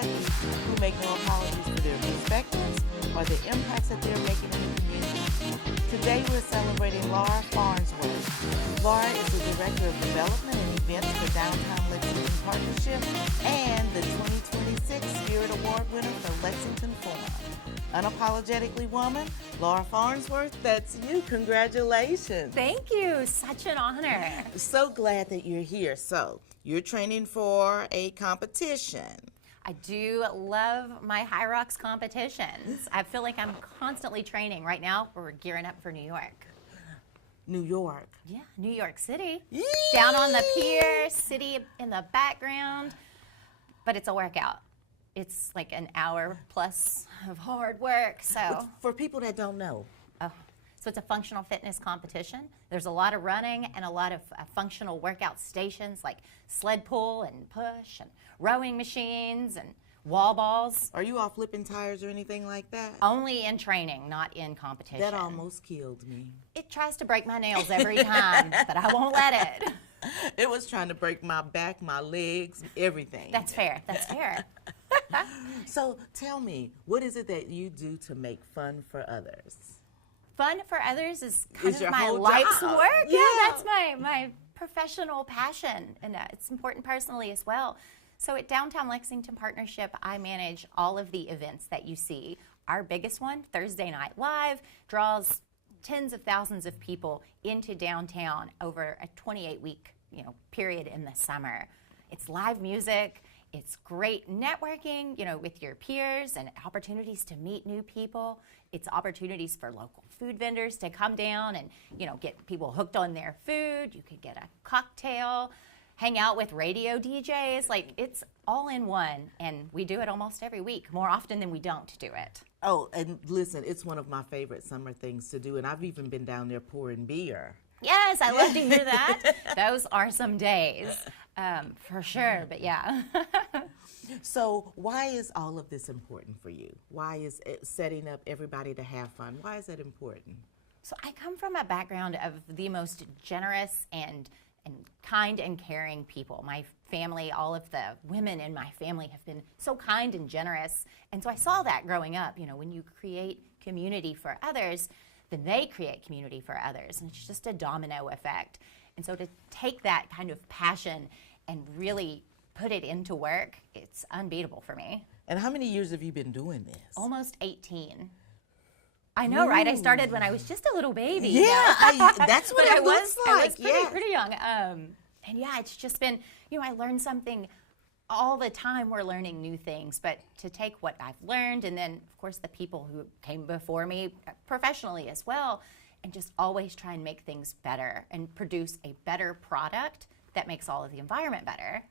Kentucky who make no apologies for their perspectives or the impacts that they're making in the community. Today we're celebrating Laura Farnsworth. Laura is the Director of Development and Events for Downtown Lexington Partnership and the 2026 Spirit Award winner for Lexington Forum. Unapologetically Woman, Laura Farnsworth, that's you. Congratulations. Thank you. Such an honor. So glad that you're here. So, you're training for a competition. I do love my High Rocks competitions. I feel like I'm constantly training. Right now, we're gearing up for New York. New York. Yeah, New York City. Yee! Down on the pier, city in the background. But it's a workout. It's like an hour plus of hard work. So For people that don't know. So it's a functional fitness competition. There's a lot of running and a lot of functional workout stations like sled pull and push and rowing machines and wall balls. Are you all flipping tires or anything like that? Only in training, not in competition. That almost killed me. It tries to break my nails every time, but I won't let it. It was trying to break my back, my legs, everything. That's fair. That's fair. So tell me, what is it that you do to make fun for others? Fun for others is kind Is of your my whole life's job. work. Yeah. That's my professional passion, and it's important personally as well. So at Downtown Lexington Partnership, I manage all of the events that you see. Our biggest one, Thursday Night Live, draws tens of thousands of people into downtown over a 28-week period in the summer. It's live music. It's great networking, with your peers and opportunities to meet new people. It's opportunities for local food vendors to come down and, get people hooked on their food. You could get a cocktail, hang out with radio DJs. Like, it's all in one, and we do it almost every week, more often than we don't do it. Oh, and listen, it's one of my favorite summer things to do, and I've even been down there pouring beer. Yes, I love to hear that. Those are some days, for sure, but yeah. So why is all of this important for you? Why is it setting up everybody to have fun? Why is that important? So I come from a background of the most generous and kind and caring people. My family, all of the women in my family have been so kind and generous. And so I saw that growing up. When you create community for others, then they create community for others. And it's just a domino effect. And so to take that kind of passion and really put it into work, it's unbeatable for me. And how many years have you been doing this? Almost 18. I know, right? I started when I was just a little baby. Yeah, that's what it looks like. I was pretty young. And yeah, it's just been, I learn something all the time. We're learning new things, but to take what I've learned, and then of course the people who came before me professionally as well, and just always try and make things better and produce a better product that makes all of the environment better.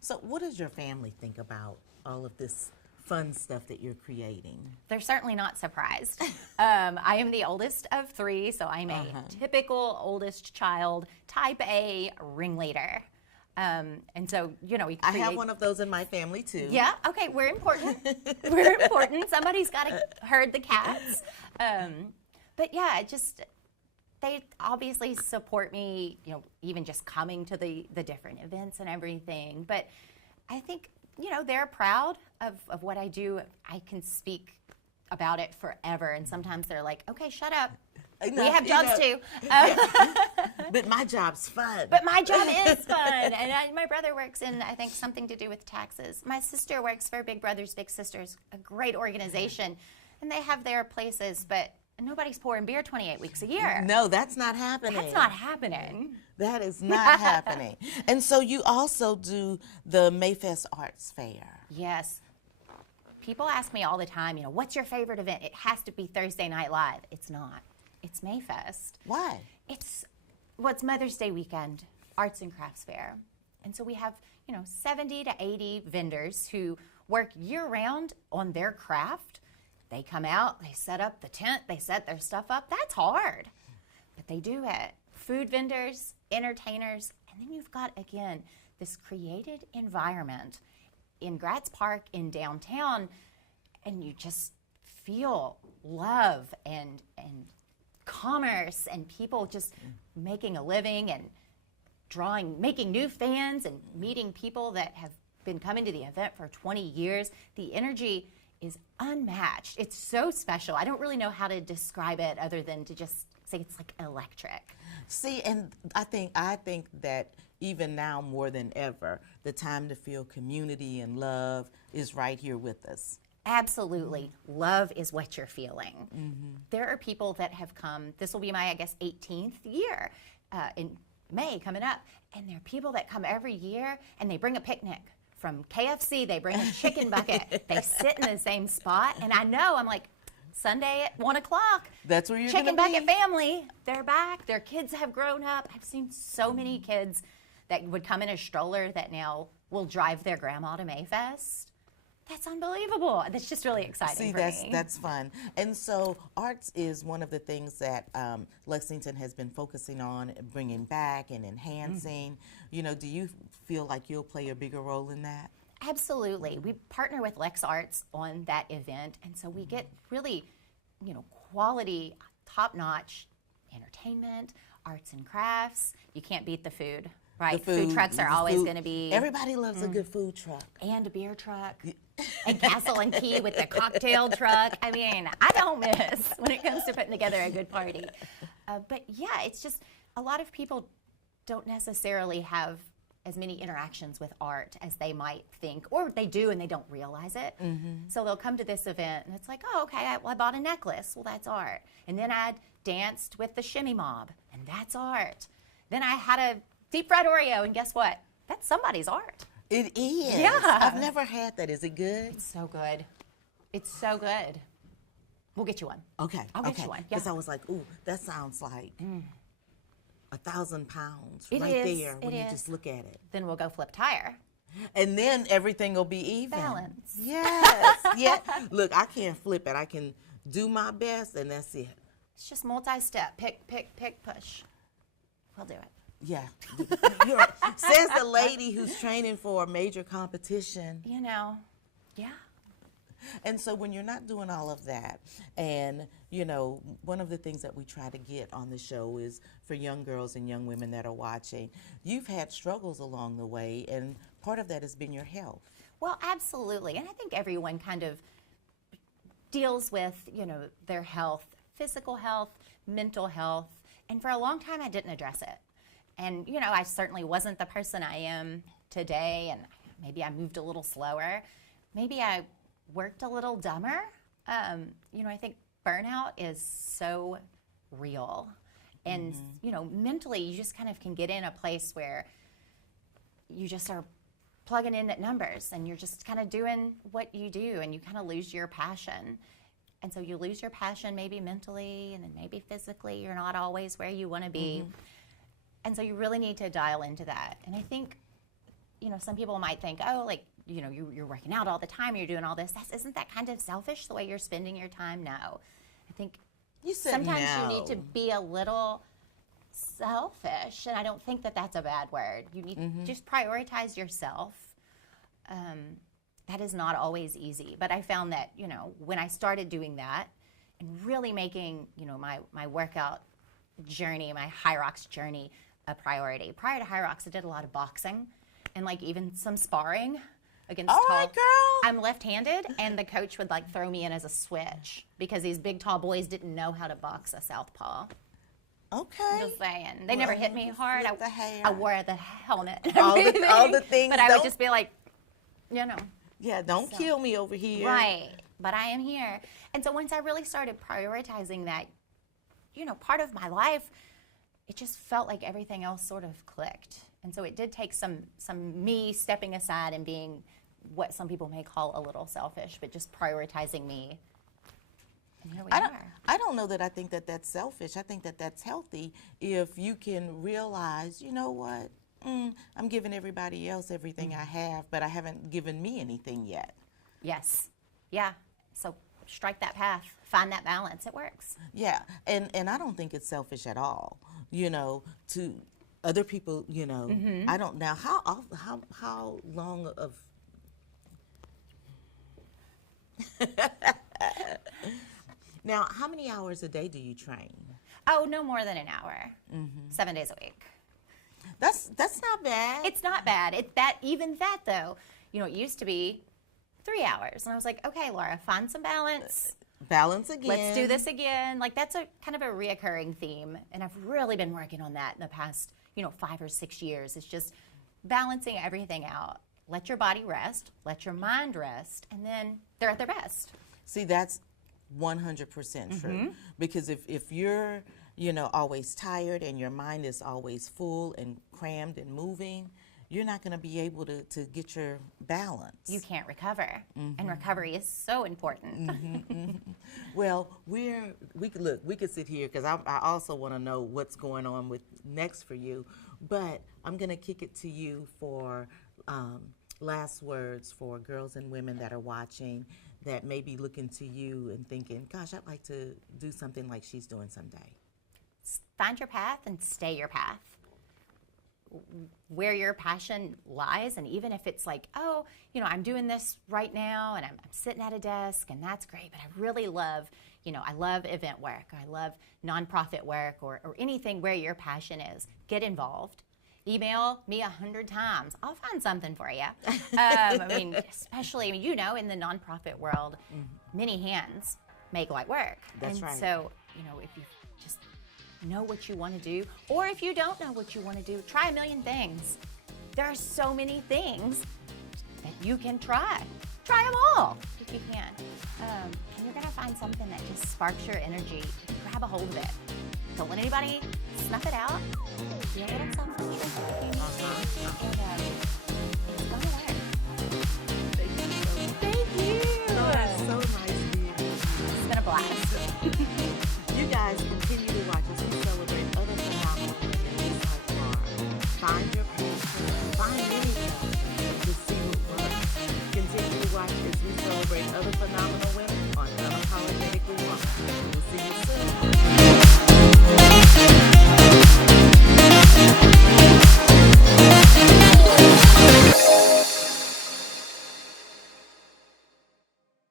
So what does your family think about all of this fun stuff that you're creating? They're certainly not surprised. I am the oldest of three, so I'm a typical oldest child, type A ringleader. And so, I have one of those in my family too. Yeah, okay, we're important. We're important. Somebody's got to herd the cats. But yeah, they obviously support me, even just coming to the different events and everything. But I think, they're proud of what I do. I can speak about it forever. And sometimes they're like, okay, shut up. We have jobs too. But my job's fun. But my job is fun. And my brother works in, I think, something to do with taxes. My sister works for Big Brothers Big Sisters, a great organization. And they have their places, but nobody's pouring beer 28 weeks a year. No, that's not happening. That's not happening. That is not happening. And so you also do the Mayfest Arts Fair. Yes. People ask me all the time, what's your favorite event? It has to be Thursday Night Live. It's not. It's Mayfest. Why? It's Mother's Day weekend, arts and crafts fair. And so we have, 70 to 80 vendors who work year-round on their craft. They come out, they set up the tent, they set their stuff up. That's hard, but they do it. Food vendors, entertainers, and then you've got, again, this created environment in Gratz Park in downtown, and you just feel love and commerce and people just making a living and making new fans and meeting people that have been coming to the event for 20 years. The energy is unmatched. It's so special. I don't really know how to describe it other than to just say it's like electric. See, and I think that even now more than ever, the time to feel community and love is right here with us. Absolutely. Love is what you're feeling. There are people that have come, this will be my, I guess, 18th year in May coming up, and there are people that come every year and they bring a picnic. From KFC, they bring a chicken bucket. They sit in the same spot, and I know, I'm like, Sunday at 1 o'clock. That's where you're Chicken gonna be. Bucket family, they're back. Their kids have grown up. I've seen so many kids that would come in a stroller that now will drive their grandma to Mayfest. That's unbelievable. That's just really exciting for me. That's fun. And so arts is one of the things that Lexington has been focusing on, bringing back and enhancing. You know, do you feel like you'll play a bigger role in that? Absolutely. We partner with Lex Arts on that event, and so we get really, quality, top-notch entertainment, arts and crafts. You can't beat the food, right? The food trucks are always going to be... Everybody loves a good food truck. And a beer truck. And Castle and Key with the cocktail truck. I mean, I don't miss when it comes to putting together a good party. But yeah, it's just a lot of people don't necessarily have as many interactions with art as they might think, or they do and they don't realize it. So they'll come to this event and it's like, oh, okay, I bought a necklace. Well, that's art. And then I danced with the shimmy mob, and that's art. Then I had a deep fried Oreo, and guess what? That's somebody's art. It is. Yeah. I've never had that. Is it good? It's so good. It's so good. We'll get you one. Okay. I'll get you one. Yeah. Because I was like, ooh, that sounds like 1,000 pounds It right is, there when it you is. just look at it. Then we'll go flip tire. And then everything will be even. Balance. Yes. Yeah. Look, I can't flip it. I can do my best, and that's it. It's just multi-step. Pick, push. We'll do it. Yeah. Says the lady who's training for a major competition. Yeah. And so when you're not doing all of that, and, one of the things that we try to get on the show is for young girls and young women that are watching, you've had struggles along the way, and part of that has been your health. Well, absolutely. And I think everyone kind of deals with, their health, physical health, mental health. And for a long time, I didn't address it. And, I certainly wasn't the person I am today, and maybe I moved a little slower. Maybe I worked a little dumber. I think burnout is so real. And, mentally, you just kind of can get in a place where you just are plugging in at numbers, and you're just kind of doing what you do, and you kind of lose your passion. And so you lose your passion maybe mentally, and then maybe physically. You're not always where you want to be. And so you really need to dial into that. And I think, some people might think, oh, like, you're working out all the time, you're doing all this. Isn't that kind of selfish the way you're spending your time? No. I think sometimes you need to be a little selfish, and I don't think that that's a bad word. You need to just prioritize yourself. That is not always easy, but I found that, when I started doing that and really making, my workout journey, my High Rocks journey a priority. Prior to High Rocks, I did a lot of boxing and even some sparring against All tall. right, girl. I'm left-handed, and the coach would throw me in as a switch because these big, tall boys didn't know how to box a southpaw. Okay. Just saying. They never hit me hard. The hair. I wore the helmet. And all the everything, things. But I would just be like, Yeah, don't kill me over here. Right. But I am here. And so once I really started prioritizing that, part of my life, it just felt like everything else sort of clicked. And so it did take some me stepping aside and being what some people may call a little selfish, but just prioritizing me. And here we are. I don't know that I think that that's selfish. I think that that's healthy if you can realize, you know what, I'm giving everybody else everything I have, but I haven't given me anything yet. Yes. Yeah. So strike that path. Find that balance. It works. Yeah. And I don't think it's selfish at all, to other people, I don't now how long of Now, how many hours a day do you train? Oh, no more than an hour. 7 days a week. That's not bad. It's not bad. Even that though, It used to be 3 hours. And I was like, okay, Laura, find some balance. Balance again. Let's do this again. Like, that's a kind of a reoccurring theme. And I've really been working on that in the past, 5 or 6 years. It's just balancing everything out. Let your body rest, let your mind rest, and then they're at their best. See, that's 100% true. Because if you're, always tired and your mind is always full and crammed and moving, you're not going to be able to get your balance. You can't recover. And recovery is so important. Well, we could sit here because I also want to know what's going on with next for you. But I'm going to kick it to you for last words for girls and women that are watching that may be looking to you and thinking, gosh, I'd like to do something like she's doing someday. Find your path and stay your path. Where your passion lies, and even if it's like, oh, I'm doing this right now and I'm sitting at a desk and that's great, but I really love, I love event work, I love nonprofit work or anything where your passion is. Get involved. Email me 100 times. I'll find something for you. Especially, in the nonprofit world, many hands make light work. That's right. So, if you just know what you want to do, or if you don't know what you want to do, try a million things. There are so many things that you can try. Try them all if you can. And you're going to find something that just sparks your energy. Grab a hold of it. Don't let anybody snuff it out. Be a little self-conscious if you need to. And it's going to work. Thank you. Oh, it's so nice being here. It's been a blast. You guys continue to watch as we celebrate other phenomenal women like Laura. Find your